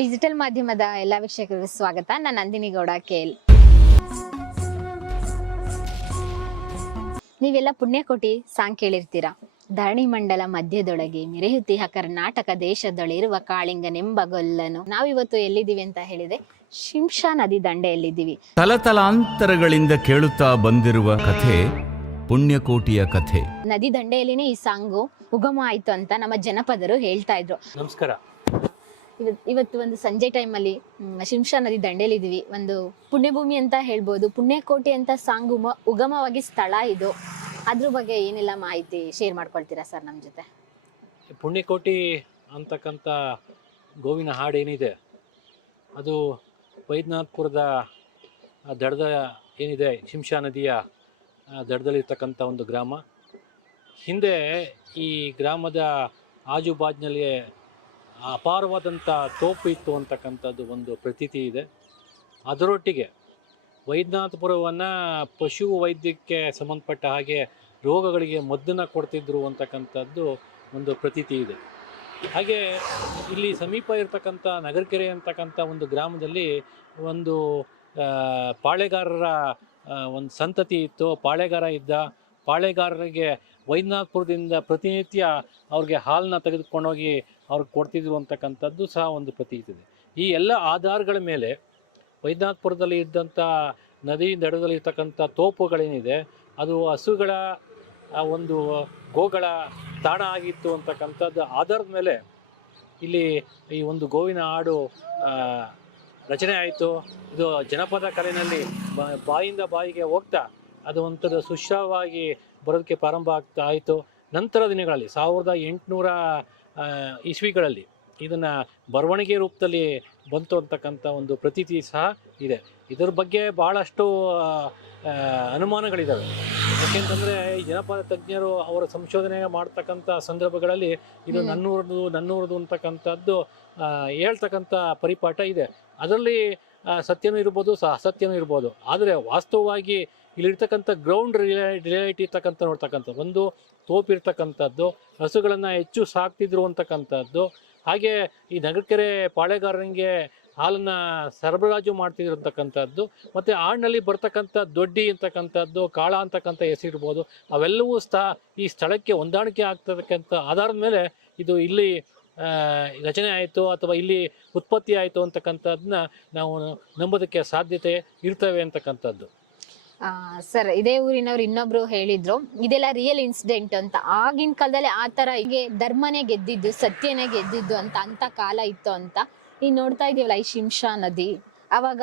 Digital ಮಾಧ್ಯಮದ ಎಲ್ಲ ವೀಕ್ಷಕರಿಗೂ ಸ್ವಾಗತ. ನಾನು ನಂದಿನಿ ಗೌಡ ಕೇಲ್ ನೀವೆಲ್ಲ ಪುಣ್ಯಕೋಟಿ ಸಾಂಗ್ ಕೇಳಿರ್ತೀರಾ? ಧರಣಿ ಮಂಡಲ ಮಧ್ಯದೊಳಗೆ ಮೆರೆಯುತ್ತಿಹ ಕರ್ನಾಟಕ ದೇಶದೊಳಿರುವ ಕಾಳಿಂಗನೆಂಬ ಗೊಲ್ಲನು. ನಾವಿವತ್ತು ಎಲ್ಲಿದ್ದೀವಿ ಅಂತ ಹೇಳಿದೆ ಶಿಂಶಾ ನದಿ ದಂಡೆಯಲ್ಲಿದ್ದೀವಿ. ತಲತಲಾಂತರಗಳಿಂದ ಕೇಳುತ್ತಾ ಬಂದಿರುವ ಕಥೆ ಪುಣ್ಯಕೋಟಿಯ ಕಥೆ. ನದಿ ದಂಡೆಯಲ್ಲಿನೇ ಈ ಸಾಂಗು ಉಗಮ ಆಯ್ತು ಅಂತ ನಮ್ಮ ಜನಪದರು ಹೇಳ್ತಾ ಇದ್ರು. ನಮಸ್ಕಾರ. ಇವತ್ ಇವತ್ತು ಒಂದು ಸಂಜೆ ಟೈಮಲ್ಲಿ ಶಿಂಷಾ ನದಿ ದಂಡೆಲಿದ್ದೀವಿ ಒಂದು ಪುಣ್ಯಭೂಮಿ ಅಂತ ಹೇಳ್ಬೋದು. ಪುಣ್ಯಕೋಟೆ ಅಂತ ಸಾಂಗ್ ಉಗಮವಾಗಿ ಸ್ಥಳ ಇದು. ಅದ್ರ ಬಗ್ಗೆ ಏನೆಲ್ಲ ಮಾಹಿತಿ ಶೇರ್ ಮಾಡ್ಕೊಳ್ತೀರಾ ಸರ್ ನಮ್ಮ ಜೊತೆ? ಪುಣ್ಯಕೋಟಿ ಅಂತಕ್ಕಂಥ ಗೋವಿನ ಹಾಡು ಏನಿದೆ? ಅದು ವೈದ್ಯನಾಥ್ಪುರದ ದಡದ ಏನಿದೆ? ಶಿಂಷಾ ನದಿಯ ದಡದಲ್ಲಿರ್ತಕ್ಕಂಥ ಒಂದು ಗ್ರಾಮ. ಹಿಂದೆ ಈ ಗ್ರಾಮದ ಆಜುಬಾಜಿನಲ್ಲಿ ಅಪಾರವಾದಂಥ ತೋಪು ಇತ್ತು ಅಂತಕ್ಕಂಥದ್ದು ಒಂದು ಪ್ರತೀತಿ ಇದೆ. ಅದರೊಟ್ಟಿಗೆ ವೈದ್ಯನಾಥಪುರವನ್ನು ಪಶು ವೈದ್ಯಕ್ಕೆ ಸಂಬಂಧಪಟ್ಟ ಹಾಗೆ ರೋಗಗಳಿಗೆ ಮದ್ದನ್ನು ಕೊಡ್ತಿದ್ರು ಅಂತಕ್ಕಂಥದ್ದು ಒಂದು ಪ್ರತೀತಿ ಇದೆ. ಹಾಗೆ ಇಲ್ಲಿ ಸಮೀಪ ಇರತಕ್ಕಂಥ ನಗರಕೆರೆ ಅಂತಕ್ಕಂಥ ಒಂದು ಗ್ರಾಮದಲ್ಲಿ ಒಂದು ಪಾಳೆಗಾರರ ಒಂದು ಸಂತತಿ ಇತ್ತು. ಪಾಳೆಗಾರ ಇದ್ದ ಪಾಳೆಗಾರರಿಗೆ ವೈದ್ಯನಾಥಪುರದಿಂದ ಪ್ರತಿನಿತ್ಯ ಅವ್ರಿಗೆ ಹಾಲನ್ನ ತೆಗೆದುಕೊಂಡೋಗಿ ಅವ್ರಿಗೆ ಕೊಡ್ತಿದ್ರು ಅಂತಕ್ಕಂಥದ್ದು ಸಹ ಒಂದು ಪ್ರತೀತಿ ಇದೆ. ಈ ಎಲ್ಲ ಆಧಾರಗಳ ಮೇಲೆ ವೈದ್ಯನಾಥ್ಪುರದಲ್ಲಿ ಇದ್ದಂಥ ನದಿ ದಡದಲ್ಲಿ ಇರ್ತಕ್ಕಂಥ ತೋಪುಗಳೇನಿದೆ, ಅದು ಹಸುಗಳ ಒಂದು ಗೋಗಳ ತಾಣ ಆಗಿತ್ತು ಅಂತಕ್ಕಂಥದ್ದು ಆಧಾರದ ಮೇಲೆ ಇಲ್ಲಿ ಈ ಒಂದು ಗೋವಿನ ಹಾಡು ರಚನೆ ಆಯಿತು. ಇದು ಜನಪದ ಕಲೆಯಲ್ಲಿ ಬಾಯಿಂದ ಬಾಯಿಗೆ ಹೋಗ್ತಾ ಅದು ಒಂಥರ ಸುಶ್ರವಾಗಿ ಬರೋದಕ್ಕೆ ಪ್ರಾರಂಭ ಆಗ್ತಾ ಆಯಿತು. ನಂತರ ದಿನಗಳಲ್ಲಿ ಸಾವಿರದ ಎಂಟುನೂರ ಇಸ್ವಿಗಳಲ್ಲಿ ಇದನ್ನು ಬರವಣಿಗೆ ರೂಪದಲ್ಲಿ ಬಂತು ಅಂತಕ್ಕಂಥ ಒಂದು ಪ್ರತೀತಿ ಸಹ ಇದೆ. ಇದರ ಬಗ್ಗೆ ಭಾಳಷ್ಟು ಅನುಮಾನಗಳಿದ್ದಾವೆ ಯಾಕೆಂತಂದರೆ ಈ ಜನಪದ ತಜ್ಞರು ಅವರ ಸಂಶೋಧನೆ ಮಾಡ್ತಕ್ಕಂಥ ಸಂದರ್ಭಗಳಲ್ಲಿ ಇದು. ನನ್ನೂರದು ನನ್ನೂರದು ಅಂತಕ್ಕಂಥದ್ದು ಹೇಳ್ತಕ್ಕಂಥ ಪರಿಪಾಠ ಇದೆ. ಅದರಲ್ಲಿ ಸತ್ಯನೂ ಇರ್ಬೋದು ಸಹ ಅಸತ್ಯನೂ ಇರ್ಬೋದು. ಆದರೆ ವಾಸ್ತವವಾಗಿ ಇಲ್ಲಿರ್ತಕ್ಕಂಥ ಗ್ರೌಂಡ್ ರಿಯಾಲಿಟಿ ಇರ್ತಕ್ಕಂಥ ನೋಡ್ತಕ್ಕಂಥ ಒಂದು ತೋಪು ಇರ್ತಕ್ಕಂಥದ್ದು ಹಸುಗಳನ್ನು ಹೆಚ್ಚು ಸಾಕ್ತಿದ್ರು ಅಂತಕ್ಕಂಥದ್ದು. ಹಾಗೆ ಈ ನಗರಕೆರೆ ಪಾಳೆಗಾರರಿಗೆ ಹಾಲನ್ನು ಸರಬರಾಜು ಮಾಡ್ತಿದ್ರು ಅಂತಕ್ಕಂಥದ್ದು. ಮತ್ತು ಹಾಡಿನಲ್ಲಿ ಬರ್ತಕ್ಕಂಥ ದೊಡ್ಡಿ ಅಂತಕ್ಕಂಥದ್ದು, ಕಾಳ ಅಂತಕ್ಕಂಥ ಹೆಸರಿರ್ಬೋದು, ಅವೆಲ್ಲವೂ ಸಹ ಈ ಸ್ಥಳಕ್ಕೆ ಹೊಂದಾಣಿಕೆ ಆಗ್ತಕ್ಕಂಥ ಆಧಾರದ ಮೇಲೆ ಇದು ಇಲ್ಲಿ ರಚನೆ ಆಯಿತು ಅಥವಾ ಇಲ್ಲಿ ಉತ್ಪತ್ತಿ ಆಯಿತು ಅಂತಕ್ಕಂಥದ್ದನ್ನ ನಾವು ನಂಬೋದಕ್ಕೆ ಸಾಧ್ಯತೆ ಇರ್ತವೆ ಅಂತಕ್ಕಂಥದ್ದು. ಸರ್ ಇದೇ ಊರಿನವ್ರು ಇನ್ನೊಬ್ರು ಹೇಳಿದ್ರು ಇದೆಲ್ಲ ರಿಯಲ್ ಇನ್ಸಿಡೆಂಟ್ ಅಂತ. ಆಗಿನ ಕಾಲದಲ್ಲಿ ಆ ತರ ಹೀಗೆ ಧರ್ಮನೇ ಗೆದ್ದಿದ್ದು ಸತ್ಯನೇ ಗೆದ್ದಿದ್ದು ಅಂತ ಅಂತ ಕಾಲ ಇತ್ತು ಅಂತ. ಈಗ ನೋಡ್ತಾ ಇದೀವಲ್ಲ ಈ ಶಿಂಷಾ ನದಿ ಅವಾಗ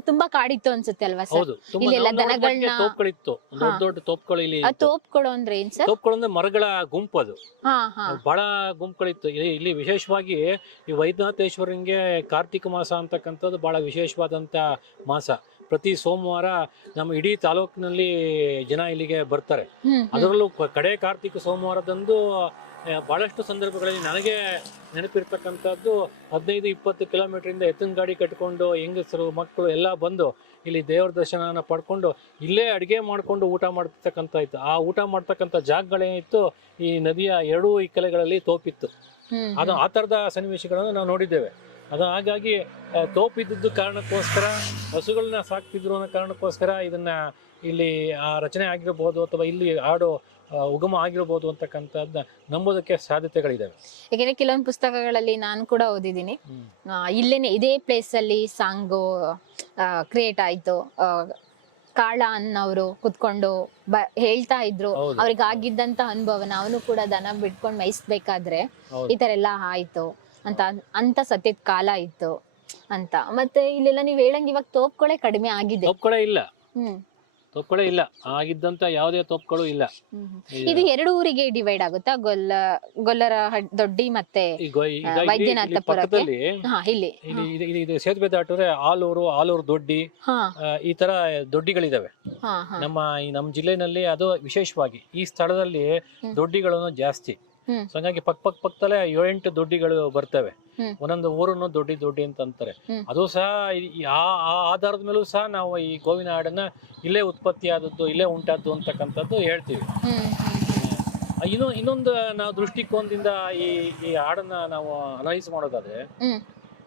ತುಂಬಾ ಕಾಡಿತ್ತು ಅನ್ಸುತ್ತೆ ಅಲ್ವಾ ಸರ್? ಇಲ್ಲೆಲ್ಲ ದನಗಳನ್ನ ತೋಪ್ಗಳಿತ್ತು. ದೊಡ್ಡ. ದೊಡ್ಡ ತೋಪ್ಗಳು ಇಲ್ಲಿ ಆ ತೋಪ್ಗಳು ಅಂದ್ರೆ ಏನ್ ಸರ್? ತೋಪ್ಗಳು ಅಂದ್ರೆ ಮರಗಳ ಗುಂಪು ಅದು. ಹಾ ಹಾ. ಬಹಳ ಗುಂಪುಗಳಿತ್ತು. ಇಲ್ಲಿ ಇಲ್ಲಿ ವಿಶೇಷವಾಗಿ ಈ ವೈದ್ಯನಾಥೇಶ್ವರಂಗೆ ಕಾರ್ತಿಕ ಮಾಸ ಅಂತಕ್ಕಂಥದ್ದು ಬಹಳ ವಿಶೇಷವಾದಂತ ಮಾಸ. ಪ್ರತಿ ಸೋಮವಾರ ನಮ್ಮ ಇಡೀ ತಾಲೂಕಿನಲ್ಲಿ ಜನ ಇಲ್ಲಿಗೆ ಬರ್ತಾರೆ. ಅದರಲ್ಲೂ ಕಡೆ ಕಾರ್ತಿಕ ಸೋಮವಾರದಂದು ಬಹಳಷ್ಟು ಸಂದರ್ಭಗಳಲ್ಲಿ ನನಗೆ ನೆನಪಿರ್ತಕ್ಕಂಥದ್ದು ಹದಿನೈದು ಇಪ್ಪತ್ತು ಇಂದ ಎತ್ತಿನ ಗಾಡಿ ಕಟ್ಕೊಂಡು ಹೆಂಗಸರು ಮಕ್ಕಳು ಎಲ್ಲ ಬಂದು ಇಲ್ಲಿ ದೇವರ ದರ್ಶನನ ಪಡ್ಕೊಂಡು ಇಲ್ಲೇ ಅಡುಗೆ ಮಾಡಿಕೊಂಡು ಊಟ ಮಾಡ್ತಕ್ಕಂಥ ಇತ್ತು ಆ ಊಟ ಮಾಡ್ತಕ್ಕಂಥ ಜಾಗಗಳೇನಿತ್ತು ಈ ನದಿಯ ಎರಡೂ ಇಕ್ಕಲೆಗಳಲ್ಲಿ ತೋಪಿತ್ತು. ಅದು ಆ ಥರದ ಸನ್ನಿವೇಶಗಳನ್ನು ನಾವು ನೋಡಿದ್ದೇವೆ. ಅದು ಹಾಗಾಗಿ ತೋಪಿದ್ದದ್ದು ಕಾರಣಕ್ಕೋಸ್ಕರ ಹಸುಗಳನ್ನ ಸಾಕ್ತಿದ್ರು ಅನ್ನೋ ಕಾರಣಕ್ಕೋಸ್ಕರ ಇದನ್ನ ಇಲ್ಲಿ ಆ ರಚನೆ ಆಗಿರ್ಬೋದು ಅಥವಾ ಇಲ್ಲಿ ಆಡೋ ಉಗಮ ಆಗಿರ್ಬೋದು ಅಂತಕ್ಕಂಥದ್ದನ್ನ ನಂಬೋದಕ್ಕೆ ಸಾಧ್ಯತೆಗಳಿದಾವೆ. ಯಾಕೆಂದ್ರೆ ಕೆಲವೊಂದು ಪುಸ್ತಕಗಳಲ್ಲಿ ನಾನು ಕೂಡ ಓದಿದ್ದೀನಿ. ಇಲ್ಲೇನೆ ಇದೇ ಪ್ಲೇಸ್ ಅಲ್ಲಿ ಸಾಂಗು ಕ್ರಿಯೇಟ್ ಆಯ್ತು. ಕಾಳ ಅನ್ನವರು ಕುತ್ಕೊಂಡು ಬ ಹೇಳ್ತಾ ಇದ್ರು. ಅವ್ರಿಗಾಗಿದ್ದಂತ ಅವ್ರಿಗೆ ಆಗಿದ್ದಂತ ಅನುಭವನ ಅವನು ಕೂಡ ದನ ಬಿಟ್ಕೊಂಡು ಮೇಯಿಸ್ಬೇಕಾದ್ರೆ ಹೌದು. ಈ ತರ ಎಲ್ಲಾ ಆಯ್ತು. ಅಂತ ಅಂತ ಸತ್ಯದ ಕಾಲ ಇತ್ತು ಅಂತ. ಮತ್ತೆ ಇಲ್ಲೆಲ್ಲ ನೀವ್ ಹೇಳಂಗ್ ಇವಾಗ ತೋಪ್ಗಳೇ ಕಡಿಮೆ ಆಗಿದೆ. ತೋಪ್ಕೊಳೆ ಇಲ್ಲ. ಹ್ಮ್. ತೋಪುಗಳೇ ಇಲ್ಲ. ಆಗಿದ್ದಂತ ಯಾವುದೇ ತೋಪ್ಗಳು ಇಲ್ಲ. ಇದು ಎರಡು ಊರಿಗೆ ಡಿವೈಡ್ ಆಗುತ್ತಾ? ಗೊಲ್ಲ ಗೊಲ್ಲರ ದೊಡ್ಡಿ ಮತ್ತೆ ಈಗ ಇಲ್ಲಿ- ಇಲ್ಲಿ ವೈದ್ಯನಾಥಪುರಕ್ಕೆ? ಪಕ್ಕದಲ್ಲಿ ಹಾ ಇಲ್ಲಿ. ಇಲ್ಲಿ ಇದು- ಇದು- ಇದು ಸೇತುವೆ ದಾಟಿದ್ರೆ ಆಲೂರು ಆಲೂರು ದೊಡ್ಡಿ ಹಾ. ಆ, ಈ ತರ ದೊಡ್ಡಿಗಳಿದಾವೆ. ಹಾ ಹಾ. ನಮ್ಮ ಈ ನಮ್ಮ ಜಿಲ್ಲೆನಲ್ಲಿ ಅದು ವಿಶೇಷವಾಗಿ ಈ ಸ್ಥಳದಲ್ಲಿ. ದೊಡ್ಡಿಗಳನ್ನು ಜಾಸ್ತಿ. ಸೊ ಹಂಗಾಗಿ ಪಕ್ ಪಕ್ ಪಕ್ಕದಲ್ಲೇ ಏಳೆಂಟು ದೊಡ್ಡಿಗಳು ಬರ್ತವೆ. ಒಂದೊಂದು ಊರನ್ನು ದೊಡ್ಡಿ ದೊಡ್ಡಿ ಅಂತ ಅಂತಾರೆ. ಅದು ಸಹ ಆ ಆ ಆಧಾರದ ಮೇಲೂ ಸಹ ನಾವು ಈ ಗೋವಿನ ಹಾಡನ್ನ ಇಲ್ಲೇ ಉತ್ಪತ್ತಿ ಆದದ್ದು ಇಲ್ಲೇ ಉಂಟಾದ್ದು ಅಂತಕ್ಕಂಥದ್ದು ಹೇಳ್ತೀವಿ. ಇನ್ನು ಇನ್ನೊಂದು ನಾವು ದೃಷ್ಟಿಕೋನದಿಂದ ಈ ಈ ಹಾಡನ್ನ ನಾವು ಅನಲೈಸ್ ಮಾಡೋದಾದ್ರೆ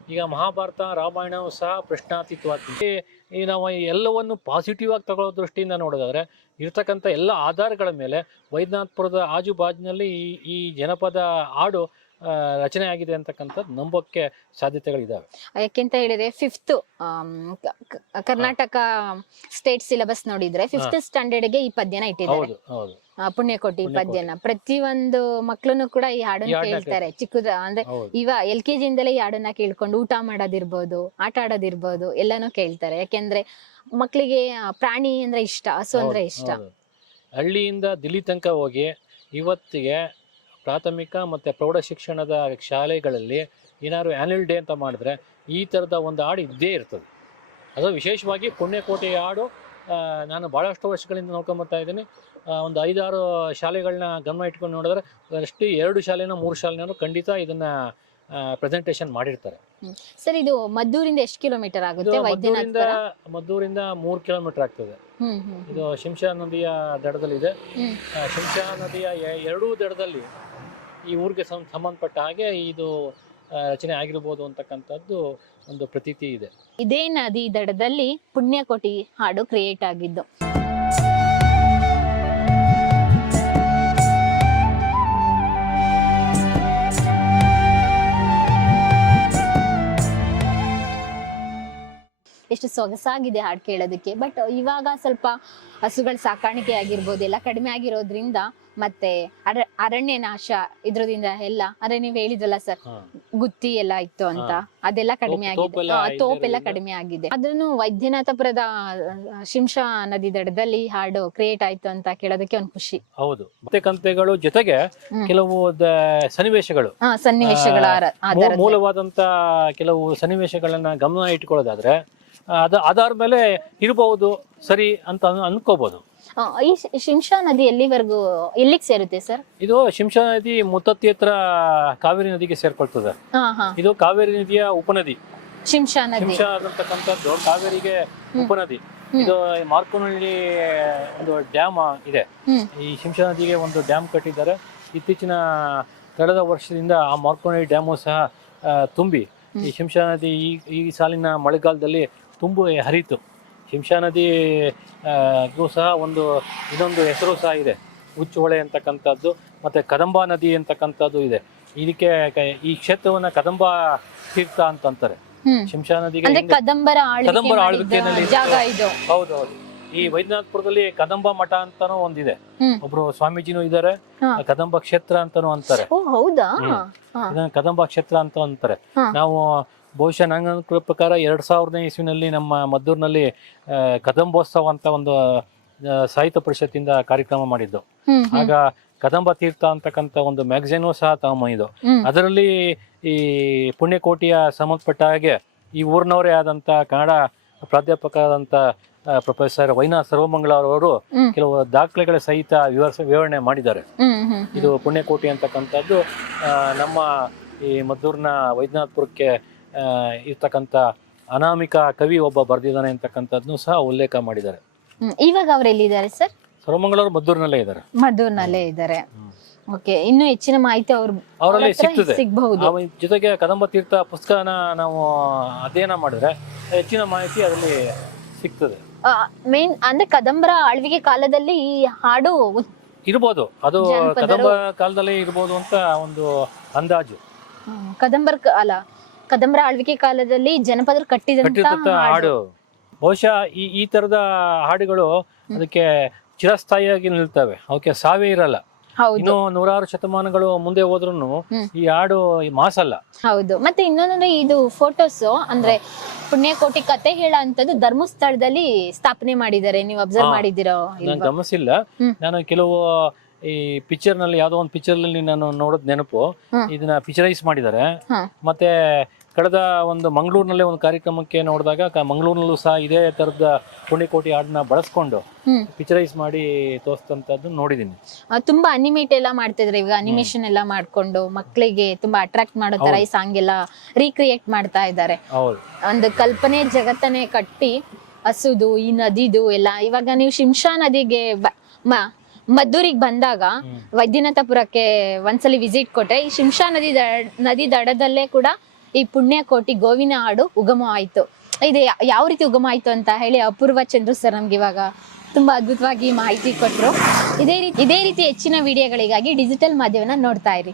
ಈಗ ಮಹಾಭಾರತ ರಾಮಾಯಣವು ಸಹ ಪ್ರಶ್ನಾತೀತವಾಗಿ ಈ ನಾವು ಎಲ್ಲವನ್ನು ಪಾಸಿಟಿವ್ ಆಗಿ ತಗೊಳ್ಳೋ ದೃಷ್ಟಿಯಿಂದ ನೋಡೋದಾದ್ರೆ ಇರ್ತಕ್ಕಂಥ ಎಲ್ಲ ಆಧಾರಗಳ ಮೇಲೆ ವೈದ್ಯನಾಥ್ಪುರದ ಆಜುಬಾಜಿನಲ್ಲಿ ಈ ಈ ಜನಪದ ಹಾಡು ರಚನೆ ಆಗಿದೆ ಅಂತಕ್ಕಂಥದ್ದು ನಂಬೋಕ್ಕೆ ಸಾಧ್ಯತೆಗಳಿದ್ದಾವೆ ಯಾಕೆಂತ ಹೇಳಿದ್ರೆ ಫಿಫ್ತ್ ಕರ್ನಾಟಕ ಸ್ಟೇಟ್ ಸಿಲೆಬಸ್ ನೋಡಿದ್ರೆ ಫಿಫ್ತ್ ಸ್ಟ್ಯಾಂಡರ್ಡ್ಗೆ ಈ ಪದ್ಯನ ಇಟ್ಟಿದ್ದಾರೆ. ಹೌದು ಪುಣ್ಯಕೋಟಿ. ಪದ್ಯನ ಪ್ರತಿಯೊಂದು ಮಕ್ಳುನು ಕೂಡ ಈ ಹಾಡನ್ನ ಈ ಹಾಡನ್ನ ಕೇಳ್ತಾರೆ. ಚಿಕ್ಕದ ಅಂದ್ರೆ ಇವ ಎಲ್ ಕೆ ಜಿಯಿಂದಲೇ ಈ ಹಾಡನ್ನ ಕೇಳ್ಕೊಂಡು ಊಟ ಮಾಡೋದಿರ್ಬೋದು ಆಟ ಆಡೋದಿರ್ಬೋದು ಎಲ್ಲಾನು ಕೇಳ್ತಾರೆ. ಯಾಕೆಂದ್ರೆ ಮಕ್ಕಳಿಗೆ ಪ್ರಾಣಿ ಅಂದ್ರೆ ಇಷ್ಟ ಹಸು ಅಂದ್ರೆ ಇಷ್ಟ. ಹಳ್ಳಿಯಿಂದ ದಿಲ್ಲಿ ತನಕ ಹೋಗಿ ಇವತ್ತಿಗೆ ಪ್ರಾಥಮಿಕ ಮತ್ತು ಪ್ರೌಢ ಶಿಕ್ಷಣದ ಶಾಲೆಗಳಲ್ಲಿ ಏನಾದ್ರು ಆ್ಯನ್ಯಲ್ ಡೇ ಅಂತ ಮಾಡಿದ್ರೆ ಈ ಥರದ ಒಂದು ಹಾಡು ಇದ್ದೇ ಇರ್ತದೆ. ಅದು ವಿಶೇಷವಾಗಿ ಪುಣ್ಯಕೋಟೆಯ ಹಾಡು ನಾನು ಭಾಳಷ್ಟು ವರ್ಷಗಳಿಂದ ನೋಡ್ಕೊಂಬರ್ತಾ ಇದ್ದೀನಿ. ಒಂದು ಐದಾರು ಶಾಲೆಗಳನ್ನ ಗಮನ ಇಟ್ಕೊಂಡು ನೋಡಿದ್ರೆ ಅಷ್ಟು ಎರಡು ಶಾಲೆನ ಮೂರು ಶಾಲೆನೂ ಖಂಡಿತ ಇದನ್ನು ಪ್ರೆಸೆಂಟೇಷನ್ ಮಾಡಿರ್ತಾರೆ. ಸರ್ ಇದು ಮದ್ದೂರಿಂದ ಎಷ್ಟು ಕಿಲೋಮೀಟರ್ ಆಗುತ್ತೆ? ಮದ್ದೂರಿಂದ ಮದ್ದೂರಿಂದ ಮೂರು ಕಿಲೋಮೀಟರ್ ಆಗ್ತದೆ. ಇದು ಶಿಂಷಾ ನದಿಯ ದಡದಲ್ಲಿದೆ. ಶಿಂಷಾ ನದಿಯ ಎರಡೂ ದಡದಲ್ಲಿ ಈ ಊರಿಗೆ ಸಂಬಂಧಪಟ್ಟ ಹಾಗೆ ಇದು ರಚನೆ ಆಗಿರ್ಬೋದು ಅಂತಕ್ಕಂಥದ್ದು ಒಂದು ಪ್ರತೀತಿ ಇದೆ. ಇದೇ ನದಿ ದಡದಲ್ಲಿ ಪುಣ್ಯಕೋಟಿ ಹಾಡು ಕ್ರಿಯೇಟ್ ಆಗಿದ್ದು. ಸೊಗಸಾಗಿದೆ ಹಾಡು ಕೇಳೋದಕ್ಕೆ. ಬಟ್ ಇವಾಗ ಸ್ವಲ್ಪ ಹಸುಗಳ ಸಾಕಾಣಿಕೆ ಆಗಿರ್ಬೋದು ಎಲ್ಲ ಕಡಿಮೆ ಆಗಿರೋದ್ರಿಂದ ಮತ್ತೆ ಅರ ಅರಣ್ಯ ನಾಶ ಇದ್ರದಿಂದ ಎಲ್ಲ ಅದೇ ನೀವ್ ಹೇಳಿದ್ರಲ್ಲ ಸರ್. ಗುತ್ತಿ ಎಲ್ಲ ಇತ್ತು ಅಂತ. ಅದೆಲ್ಲ ಕಡಿಮೆ ಆಗಿದೆ. ತೋಪೆಲ್ಲ ಕಡಿಮೆ ಆಗಿದೆ. ಅದನ್ನು ವೈದ್ಯನಾಥಪುರದ ಶಿಂಷಾ ನದಿ ದಡದಲ್ಲಿ ಹಾಡು ಕ್ರಿಯೇಟ್ ಆಯ್ತು ಅಂತ ಕೇಳೋದಕ್ಕೆ ಒಂದು ಖುಷಿ. ಹೌದು. ಮತ್ತೆ ಕಂತೆಗಳು ಜೊತೆಗೆ. ಕೆಲವು ಸನ್ನಿವೇಶಗಳು. ಹಾ ಸನ್ನಿವೇಶಗಳ ಮೂಲವಾದಂತ ಕೆಲವು ಸನ್ನಿವೇಶಗಳನ್ನ ಗಮನ ಇಟ್ಕೊಳ್ಳೋದಾದ್ರೆ ಅದ ಅದರ ಮೇಲೆ ಇರಬಹುದು ಸರಿ ಅಂತ ಅನ್- ಅನ್ಕೋಬಹುದು ಆ, ಈ ಶಿಂಶಾ ಶಿಂಷಾ ನದಿ ಎಲ್ಲಿವರೆಗೂ ಎಲ್ಲಿಗೆ ಸೇರುತ್ತೆ ಸರ್? ಇದು ಶಿಂಶಾ ನದಿ ಮುತ್ತತ್ತಿ ಹತ್ರ ಕಾವೇರಿ ನದಿಗೆ ಸೇರ್ಕೊಳ್ತದೆ. ಹಾ ಹಾ. ಇದು ಕಾವೇರಿ ನದಿಯ ಉಪನದಿ. ಶಿಂಷಾ ನದಿ. ಶಿಂಷಾ ಅಂತಕ್ಕಂಥದ್ದು ಕಾವೇರಿಗೆ ಉಪನದಿ. ಇದು ಮಾರ್ಕೋನಹಳ್ಳಿ ಒಂದು ಡ್ಯಾಮ್ ಇದೆ. ಹ್ಮ್. ಈ ಶಿಂಶಾ ನದಿಗೆ ಒಂದು ಡ್ಯಾಮ್ ಕಟ್ಟಿದ್ದಾರೆ. ಇತ್ತೀಚಿನ ಕಳೆದ ವರ್ಷದಿಂದ ಆ ಮಾರ್ಕೋನಹಳ್ಳಿ ಡ್ಯಾಮು ಸಹ ಆ, ತುಂಬಿ. ಈ ಶಿಂಶಾ ನದಿ ಈ ಈ ಸಾಲಿನ ಮಳೆಗಾಲದಲ್ಲಿ ತುಂಬು ಹರಿತು. ಹಿಂಸಾ ನದಿ ಸಹ ಒಂದು ಇದೊಂದು ಹೆಸರು ಸಹ ಇದೆ. ಹುಚ್ಚುಹೊಳೆ ಅಂತಕ್ಕಂಥದ್ದು ಮತ್ತೆ ಕದಂಬ ನದಿ ಅಂತಕ್ಕಂಥದ್ದು ಇದೆ. ಇದಕ್ಕೆ ಈ ಕ್ಷೇತ್ರವನ್ನ ಕದಂಬ ತೀರ್ಥ ಅಂತಂತಾರೆ. ಶಿಂಶಾ ನದಿಗೆ ಕದಂಬರ ಆಳ್ವಿಕೆಯಲ್ಲಿ ಹೌದು ಹೌದು. ಈ ವೈದ್ಯನಾಥಪುರದಲ್ಲಿ ಕದಂಬ ಮಠ ಅಂತಾನೂ ಒಂದಿದೆ. ಒಬ್ರು ಸ್ವಾಮೀಜಿನೂ ಇದ್ದಾರೆ. ಕದಂಬ ಕ್ಷೇತ್ರ ಅಂತಾನೂ ಅಂತಾರೆ. ಇದನ್ನ ಕದಂಬ ಕ್ಷೇತ್ರ ಅಂತ ಅಂತಾರೆ. ನಾವು ಬಹುಶಃ ನಂಗೆ ಅನ್ಕೊಳ್ಳೋ ಪ್ರಕಾರ ಎರಡ್ ಸಾವಿರನೇ ಇಸ್ವಿನಲ್ಲಿ ನಮ್ಮ ಮದ್ದೂರಿನಲ್ಲಿ ಕದಂಬೋತ್ಸವ ಅಂತ ಒಂದು ಸಾಹಿತ್ಯ ಪರಿಷತ್ತಿಂದ ಕಾರ್ಯಕ್ರಮ ಮಾಡಿದ್ದು. ಆಗ ಕದಂಬ ತೀರ್ಥ ಅಂತಕ್ಕಂತ ಒಂದು ಮ್ಯಾಗಝೀನು ಸಹ ತಗೊಂಬಂದಿದ್ದು. ಅದರಲ್ಲಿ ಈ ಪುಣ್ಯಕೋಟಿಯ ಸಂಬಂಧಪಟ್ಟ ಹಾಗೆ ಈ ಊರಿನವರೇ ಆದಂತ ಕನ್ನಡ ಪ್ರಾಧ್ಯಾಪಕರಾದಂಥ ಪ್ರೊಫೆಸರ್ ವೈನಾ ಸರ್ವಮಂಗಳ ಅವರು ಕೆಲವು ದಾಖಲೆಗಳ ಸಹಿತ ವಿವರಿಸ ವಿವರಣೆ ಮಾಡಿದ್ದಾರೆ. ಇದು ಪುಣ್ಯಕೋಟಿ ಅಂತಕ್ಕಂಥದ್ದು. ನಮ್ಮ ಈ ಮದ್ದೂರಿನ ವೈದ್ಯನಾಥ್ಪುರಕ್ಕೆ ಇರ್ತಕ್ಕಂಥ ಅನಾಮಿಕ ಕವಿ ಒಬ್ಬ ಬರೆದಿದ್ದಾನೆ ಅಂತಕ್ಕಂಥದ್ದನ್ನು ಸಹ ಉಲ್ಲೇಖ ಮಾಡಿದ್ದಾರೆ. ಇವಾಗ ಅವ್ರು ಎಲ್ಲಿದ್ದಾರೆ ಸರ್? ಸರ್ವಮಂಗಳವರು ಮದ್ದೂರಿನಲ್ಲೇ ಇದ್ದಾರೆ. ಮದ್ದೂರಿನಲ್ಲೇ ಇದ್ದಾರೆ. ಓಕೆ ಇನ್ನು ಹೆಚ್ಚಿನ ಮಾಹಿತಿ ಅವರು ಅವರಲ್ಲಿ ಅವ್ರ ಸಿಗ್ತದೆ. ಸಿಗ್ಬಹುದು. ಜೊತೆಗೆ ಕದಂಬ ತೀರ್ಥ ಪುಸ್ತಕನ ನಾವು ಅಧ್ಯಯನ ಮಾಡಿದ್ರೆ ಹೆಚ್ಚಿನ ಮಾಹಿತಿ ಅದರಲ್ಲಿ ಸಿಗ್ತದೆ. ಮೇನ್ ಅಂದ್ರೆ ಕದಂಬರ ಆಳ್ವಿಕೆ ಕಾಲದಲ್ಲಿ ಈ ಹಾಡು ಇರ್ಬೋದು. ಅದು ಕದಂಬ ಕಾಲದಲ್ಲೇ ಇರ್ಬೋದು ಅಂತ ಒಂದು ಅಂದಾಜು. ಕದಂಬರ ಅಲ್ಲ ಕದಂಬರ ಆಳ್ವಿಕೆ ಕಾಲದಲ್ಲಿ ಜನಪದ ಕಟ್ಟಿದಂತ ಹಾಡು. ಬಹುಶಃ ಈ ಈ ತರದ ಹಾಡುಗಳು ಅದಕ್ಕೆ ಚಿರಸ್ಥಾಯಿಯಾಗಿ ನಿಲ್ತವೆ. ಅವಕ್ಕೆ ಸಾವೇ ಇರಲ್ಲ. ಇನ್ನು ನೂರಾರು ಶತಮಾನಗಳು ಮುಂದೆ ಹೋದ್ರು ಈ ಹಾಡು ಮಾಸಲ್ಲ. ಹೌದು. ಮತ್ತೆ ಇನ್ನೊಂದ್ರೆ ಇದು ಫೋಟೋಸ್ ಅಂದ್ರೆ ಪುಣ್ಯಕೋಟಿ ಕತೆ ಹೇಳ ಅಂತದ್ದು ಧರ್ಮಸ್ಥಳದಲ್ಲಿ ಸ್ಥಾಪನೆ ಮಾಡಿದ್ದಾರೆ. ನೀವು ಅಬ್ಸರ್ವ್. ಮಾಡಿದಿರೋ ಗಮನಿಸಿಲ್ಲ. ನಾನು ಕೆಲವು ಈ ಪಿಕ್ಚರ್ನಲ್ಲಿ ಯಾವ್ದೋ ಒಂದು ಪಿಕ್ಚರ್ನಲ್ಲಿ ನಾನು ನೋಡೋದ್ ನೆನಪು. ಇದನ್ನ ಪಿಕ್ಚರೈಸ್ ಮಾಡಿದ್ದಾರೆ. ಮತ್ತೆ ಕಳೆದ ಒಂದು ಮಂಗಳೂರಿನಲ್ಲೇ ಒಂದು ಕಾರ್ಯಕ್ರಮಕ್ಕೆ ನೋಡಿದಾಗ ಮಂಗಳೂರಿನಲ್ಲೂ ಸಹ ಇದೇ ತರದ ಪುಣ್ಯಕೋಟಿ ಹಾಡನ್ನ ಬಳಸ್ಕೊಂಡು ಪಿಕ್ಚರೈಸ್ ಮಾಡಿ ತೋರಿಸ್ತಂಥದ್ದು ನೋಡಿದ್ದೀನಿ. ತುಂಬಾ ಅನಿಮೇಟ್ ಎಲ್ಲ ಮಾಡ್ತಿದ್ರೆ ಇವಾಗ ಅನಿಮೇಷನ್ ಎಲ್ಲ ಮಾಡ್ಕೊಂಡು ಮಕ್ಕಳಿಗೆ ತುಂಬಾ ಅಟ್ರಾಕ್ಟ್ ಮಾಡೋ ತರ ಈ ಸಾಂಗ್ ಎಲ್ಲ ರೀಕ್ರಿಯೇಟ್ ಮಾಡ್ತಾ ಇದ್ದಾರೆ. ಒಂದು ಕಲ್ಪನೆ ಜಗತ್ತನ್ನೇ ಕಟ್ಟಿ ಹಸುದು ಈ ನದಿದು ಎಲ್ಲ. ಇವಾಗ ನೀವು ಶಿಂಷಾ ನದಿಗೆ ಮದ್ದೂರಿಗೆ ಬಂದಾಗ. ವೈದ್ಯನಾಥಪುರಕ್ಕೆ ಒಂದ್ಸಲಿ ವಿಸಿಟ್ ಕೊಟ್ಟೆ ಈ ಶಿಂಷಾ ನದಿ ನದಿ ದಡದಲ್ಲೇ ಕೂಡ ಈ ಪುಣ್ಯಕೋಟಿ ಗೋವಿನ ಹಾಡು ಉಗಮ ಆಯ್ತು. ಇದು ಯಾವ ರೀತಿ ಉಗಮ ಆಯ್ತು ಅಂತ ಹೇಳಿ ಅಪೂರ್ವ ಚಂದ್ರು ಸರ್ ನಮ್ಗೆ ಇವಾಗ ತುಂಬಾ ಅದ್ಭುತವಾಗಿ ಮಾಹಿತಿ ಕೊಟ್ಟರು ಇದೇ ರೀತಿ ಇದೇ ರೀತಿ ಹೆಚ್ಚಿನ ವಿಡಿಯೋಗಳಿಗಾಗಿ ಡಿಜಿಟಲ್ ಮಾಧ್ಯಮನ ನೋಡ್ತಾ ಇರಿ.